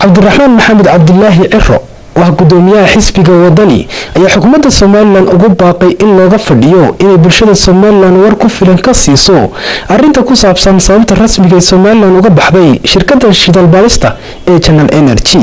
cabdiraxmaan maxamed cabdilaahi ciro waa gudoomiyaha xisbiga wadani ayaa xukuumadda Soomaaliland ugu baaqay in looga fadhiyo inay bulshada Soomaaliland war ku filan ka siiso arrinta ku saabsan sababta rasmiga ee Soomaaliland uga baxday shirkadda shidaal baarista ee Channel Energy.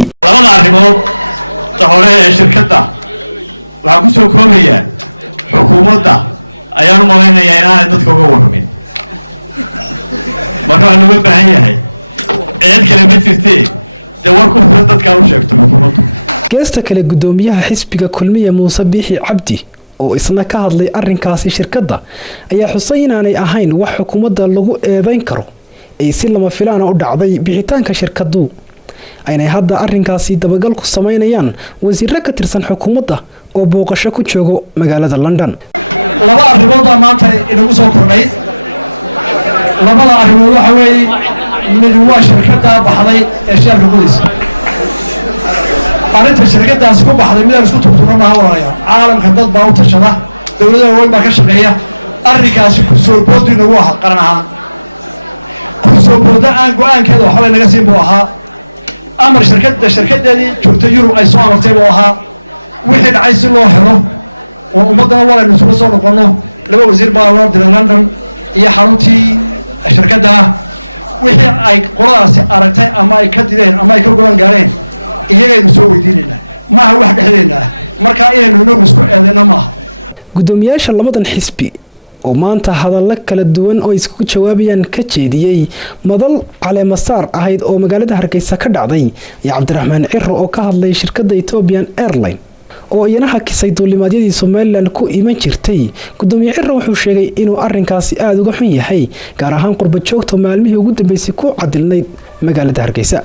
geesta kale gudoomiyaha xisbiga kulmiye Muuse Biixi Cabdi oo isna ka hadlay arrinkaasi shirkadda ayaa xusay inaanay ahayn wax xukuumadda lagu eedeyn karo ay si lama filaan u dhacday bixitaanka shirkaddu aynay hadda arrinkaasi dabagal ku sameynayaan wasiirro ka tirsan xukuumadda oo booqasho ku joogo magaalada London. gudoomiyaasha labadan xisbi oo maanta hadallo kala duwan oo isku jawaabayaan ka jeediyay madal caleemasaar ahayd oo magaalada Hargeysa ka dhacday iyo cabdiraxmaan ciro oo ka hadlay shirkadda Ethiopian Airlines oo iyana hakisay duulimaadyadii Soomaaliland ku iman jirtay. gudoomiye ciro wuxuu sheegay inuu arrinkaasi aad uga xun yahay gaar ahaan qurba joogta maalmihii ugu dambeysay ku cadilnay magaalada Hargeysa.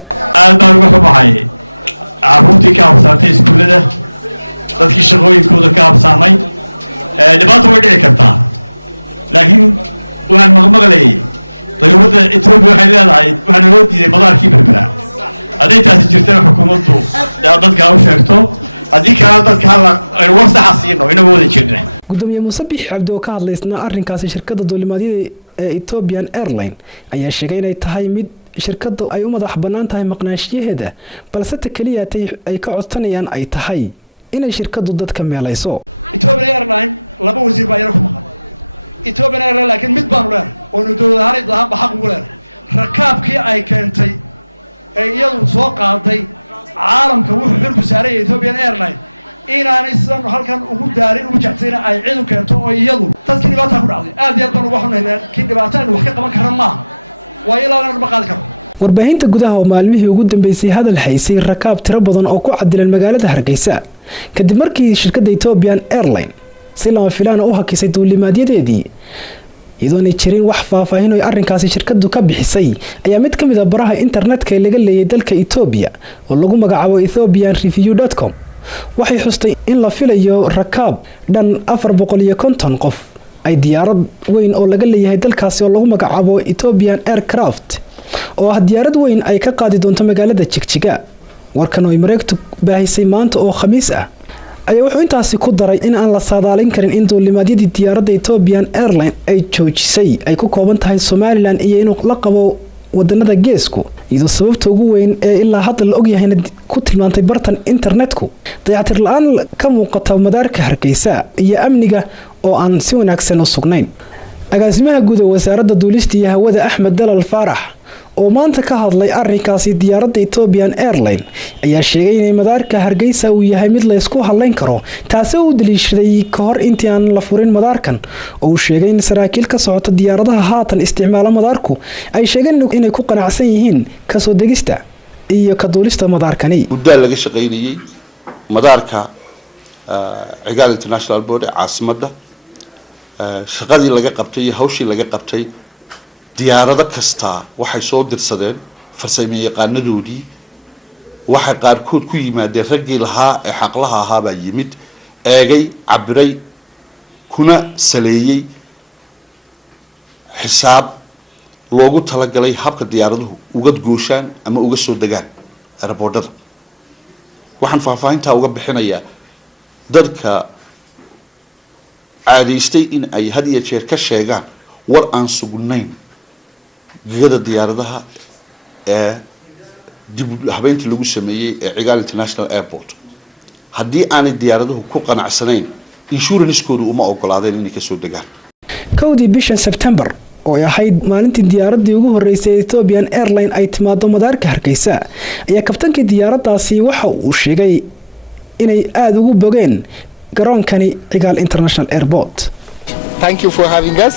gudoomiye Muuse Biixi Cabdi oo ka hadlaysna arrinkaasi shirkadda duulimaadyada ee Ethiopian Airlines ayaa sheegay inay tahay mid shirkaddu ay u madax bannaan tahay maqnaanshiyaheeda balse ta kaliya ay ka codsanayaan ay tahay inay shirkaddu dadka meelayso. warbaahinta gudaha oo maalmihii ugu dambeysay hadal haysay rakaab tiro badan oo ku cadilan magaalada Hargeysa kadib markii shirkadda Ethiopian Airlines si lama filaan u hakisay duulimaadyadeedii iyadoo ay jirin wax faahfaahin oo arrinkaasi shirkaddu ka bixisay ayaa mid ka mid ah baraha internetka laga leeyahay dalka Ethiopia oo lagu magacaabo ethiopianreview.com waxay xustay in la filayo rakaab dhan 450 qof ay diyaarad weyn oo laga leeyahay dalkaasi oo lagu magacaabo Ethiopian Aircraft oo diyaarad weyn ay ka qaadi doonto magaalada Jigjiga. warkan oo Mareegtu baahisay maanta oo Khamiis ah ayaa wuxuu intaasi ku daray in aan la saadaalin karin in duulimaadyadii diyaaradda Ethiopian Airlines ay joojisay ay ku kooban tahay Soomaaliland iyo inuu la qabo wadanada geesku iyadoo sababta ugu weyn ee ilaa hadda la og yahay ku tilmaantay bartan internetku dayactir la'aan ka muuqata madaarka Hargeysa iyo amniga oo aan si wanaagsan u sugnayn. agaasimaha guud ee wasaaradda duulista iyo hawada Axmed Dalal Faarax oo maanta ka hadlay arrinkaasi diyaaradda Ethiopian Airlines ayaa sheegay in madaarka Hargeysa uu yahay mid la isku halayn karo taasoo uu daliishaday ka hor intii aan la furin madaarkan oo sheegay in saraakiil ka socota diyaaradaha haatan isticmaala madaarku ay sheegeen inay ku qanacsan yihiin ka soo degista iyo ka duulista madaarkani. muddo laga shaqeynayay madaarka Cigaal International Board caasimadda shaqadii laga qabtay iyo hawshii laga qabtay diyaarado kasta waxay soo dirsadeen farsamayaqaanadoodii waxa qaarkood ku yimaadeen raggii lahaa ee xaqlaha ahaa baa yimid eegay cabiray kuna saleeyay xisaab loogu talagalay habka diyaaraduhu uga gooshaan ama uga soo degaan airportada. waxaan faahfaahinta uga bixinayaa dadka caadaystay in ay had iyo jeer ka sheegaan war aan sugnayn gegada diyaaradaha ee dib habeyntii lagu sameeyay ee Cigaal International Airport haddii aanay diyaaraduhu ku qanacsanayn insurance-koodu uma ogolaadeen inay ka soo degaan kowdii bishan September oo ay ahayd maalintii diyaaradii ugu horeysay Ethiopian Airlines ay timaado madaarka Hargeysa ayaa kabtankii diyaaradaasi waxa uu sheegay inay aad ugu bogeen garoonkani Cigaal International Airport. Thank you for having us.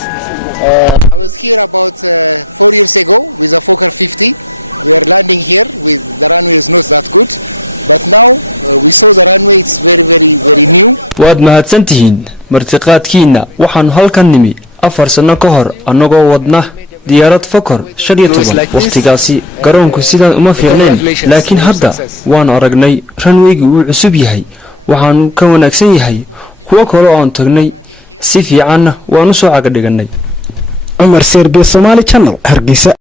waad mahadsantihiin martiqaadkiina waxaan halkan nimi 4 sano ka hor anagoo wadna diyaarad Fokker 15 waqtigaasi garoonku sidaan uma fiicneen laakiin hadda waan aragnay runway-gu uu cusub yahay waxaan ka wanaagsan yahay kuwa kale oo aan tagnay si fiican waan u soo caga dhiganay Umar Serbi Somali Channel Hargeysa.